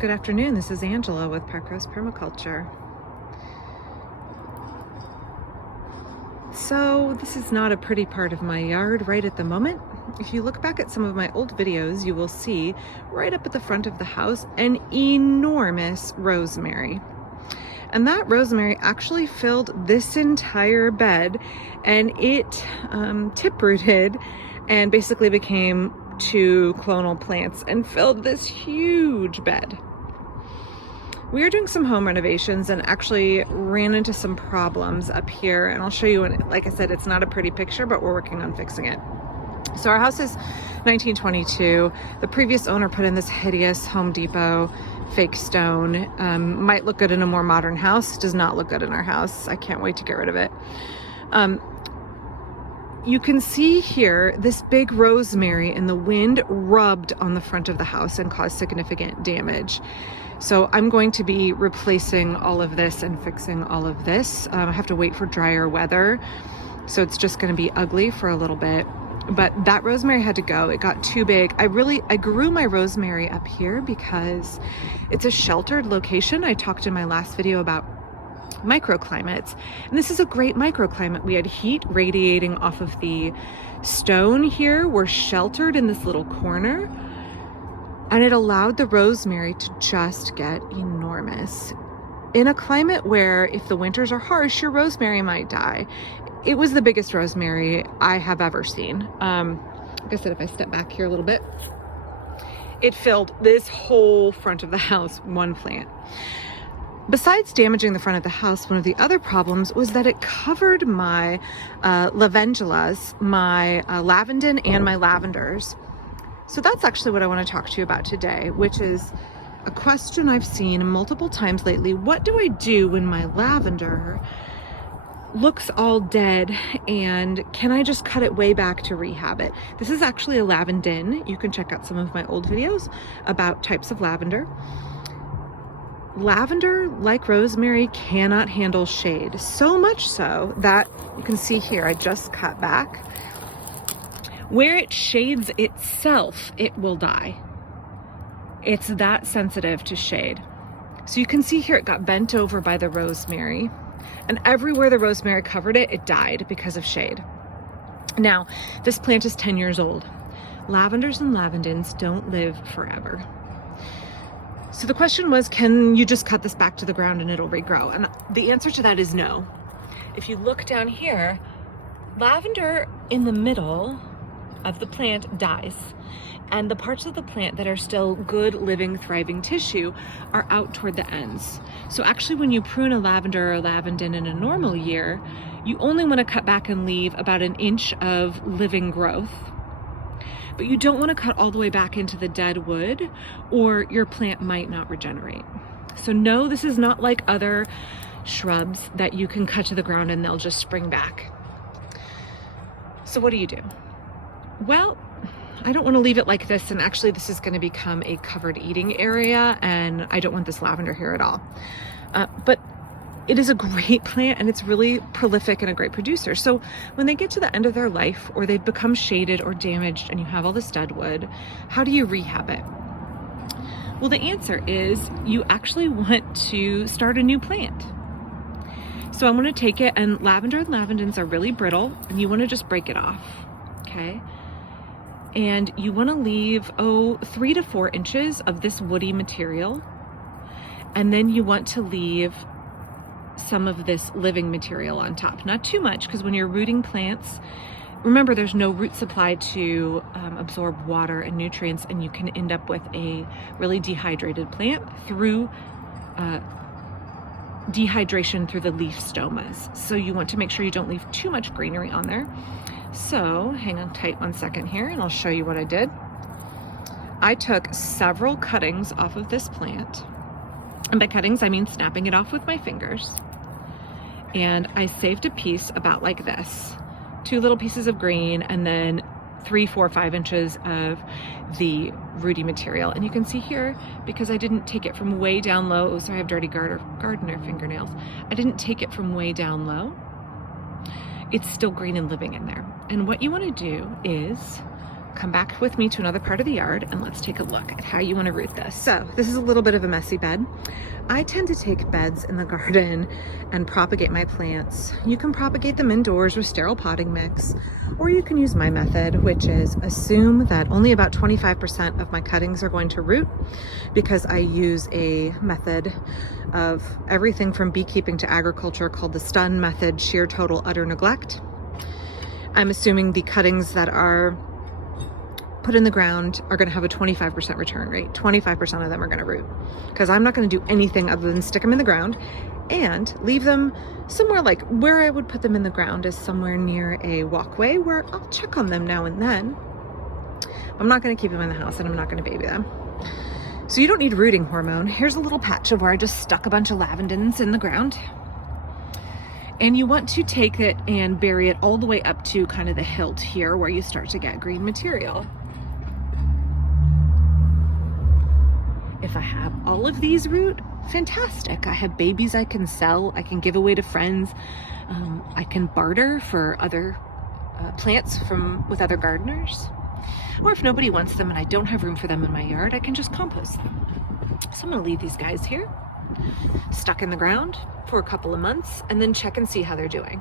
Good afternoon, this is Angela with Permaculture. So this is not a pretty part of my yard right at the moment. If you look back at some of my old videos, you will see right up at the front of the house an enormous rosemary. And that rosemary actually filled this entire bed, and it tip rooted and basically became 2 clonal plants and filled this huge bed. We are doing some home renovations and actually ran into some problems up here, and I'll show you. Like I said, it's not a pretty picture, but we're working on fixing it. So our house is 1922. The previous owner put in this hideous Home Depot fake stone. Might look good in a more modern house, does not look good in our house. I can't wait to get rid of it. You can see here this big rosemary, and the wind rubbed on the front of the house and caused significant damage. So I'm going to be replacing all of this and fixing all of this. I have to wait for drier weather, so it's just going to be ugly for a little bit. But that rosemary had to go. It got too big. I grew my rosemary up here because it's a sheltered location. I talked in my last video about microclimates, and this is a great microclimate. We had heat radiating off of the stone here. We're sheltered in this little corner, and it allowed the rosemary to just get enormous. In a climate where if the winters are harsh, your rosemary might die. It was the biggest rosemary I have ever seen. Like I said, if I step back here a little bit, it filled this whole front of the house, one plant. Besides damaging the front of the house, one of the other problems was that it covered my lavendulas, my lavandin, and my lavenders. So that's actually what I want to talk to you about today, which is a question I've seen multiple times lately. What do I do when my lavender looks all dead, and can I just cut it way back to rehab it? This is actually a Lavandin. You can check out some of my old videos about types of lavender. Lavender, like rosemary, cannot handle shade, so much so that you can see here, I just cut back. Where it shades itself, it will die. It's that sensitive to shade. So you can see here, it got bent over by the rosemary, and everywhere the rosemary covered it, it died because of shade. Now, this plant is 10 years old. Lavenders and lavandins don't live forever. So the question was, can you just cut this back to the ground and it'll regrow? And the answer to that is no. If you look down here, lavender in the middle of the plant dies, and the parts of the plant that are still good, living, thriving tissue are out toward the ends. So actually, when you prune a lavender or a lavandin in a normal year, you only want to cut back and leave about 1 inch of living growth. But you don't want to cut all the way back into the dead wood, or your plant might not regenerate. So no, this is not like other shrubs that you can cut to the ground and they'll just spring back. So what do you do? Well, I don't want to leave it like this, and actually this is going to become a covered eating area, and I don't want this lavender here at all. But it is a great plant, and it's really prolific and a great producer. So when they get to the end of their life, or they've become shaded or damaged and you have all this dead wood, how do you rehab it? Well, the answer is you actually want to start a new plant. So I'm going to take it, and lavender and lavandins are really brittle, and you want to just break it off, okay? And you want to leave 3 to 4 inches of this woody material, and then you want to leave some of this living material on top. Not too much, because when you're rooting plants, remember there's no root supply to absorb water and nutrients, and you can end up with a really dehydrated plant through dehydration through the leaf stomas. So you want to make sure you don't leave too much greenery on there. So hang on tight 1 second here, and I'll show you what I did. I took several cuttings off of this plant, and by cuttings I mean snapping it off with my fingers, and I saved a piece about like this, 2 little pieces of green, and then 3, 4, 5 inches of the rooty material. And you can see here, because I didn't take it from way down low, oh, sorry, I have dirty gardener fingernails. I didn't take it from way down low. It's still green and living in there. And what you want to do is come back with me to another part of the yard and let's take a look at how you want to root this. So this is a little bit of a messy bed. I tend to take beds in the garden and propagate my plants. You can propagate them indoors with sterile potting mix, or you can use my method, which is assume that only about 25% of my cuttings are going to root, because I use a method of everything from beekeeping to agriculture called the stun method, sheer total utter neglect. I'm assuming the cuttings that are put in the ground are going to have a 25% return rate. 25% of them are going to root, because I'm not going to do anything other than stick them in the ground and leave them somewhere. Like where I would put them in the ground is somewhere near a walkway where I'll check on them now and then. I'm not going to keep them in the house, and I'm not going to baby them. So you don't need rooting hormone. Here's a little patch of where I just stuck a bunch of lavandins in the ground. And you want to take it and bury it all the way up to kind of the hilt here where you start to get green material. If I have all of these root, fantastic. I have babies I can sell, I can give away to friends. I can barter for other plants with other gardeners. Or if nobody wants them and I don't have room for them in my yard, I can just compost them. So I'm gonna leave these guys here, stuck in the ground for a couple of months, and then check and see how they're doing.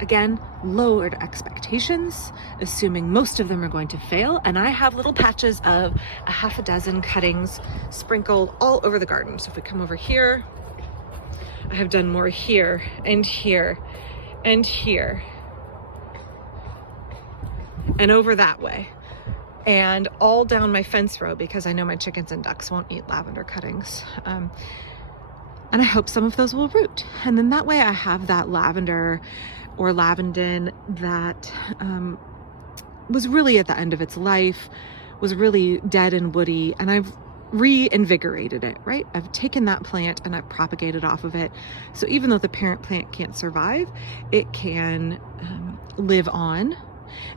Again, lowered expectations, assuming most of them are going to fail, and I have little patches of a half a dozen cuttings sprinkled all over the garden. So if we come over here, I have done more here and here and here and over that way, and all down my fence row, because I know my chickens and ducks won't eat lavender cuttings. And I hope some of those will root. And then that way I have that lavender or lavandin that was really at the end of its life, was really dead and woody, and I've reinvigorated it, right? I've taken that plant and I've propagated off of it. So even though the parent plant can't survive, it can live on,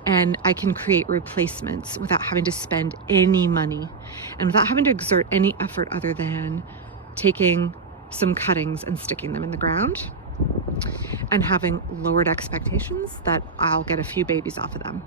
and I can create replacements without having to spend any money and without having to exert any effort other than taking some cuttings and sticking them in the ground and having lowered expectations that I'll get a few babies off of them.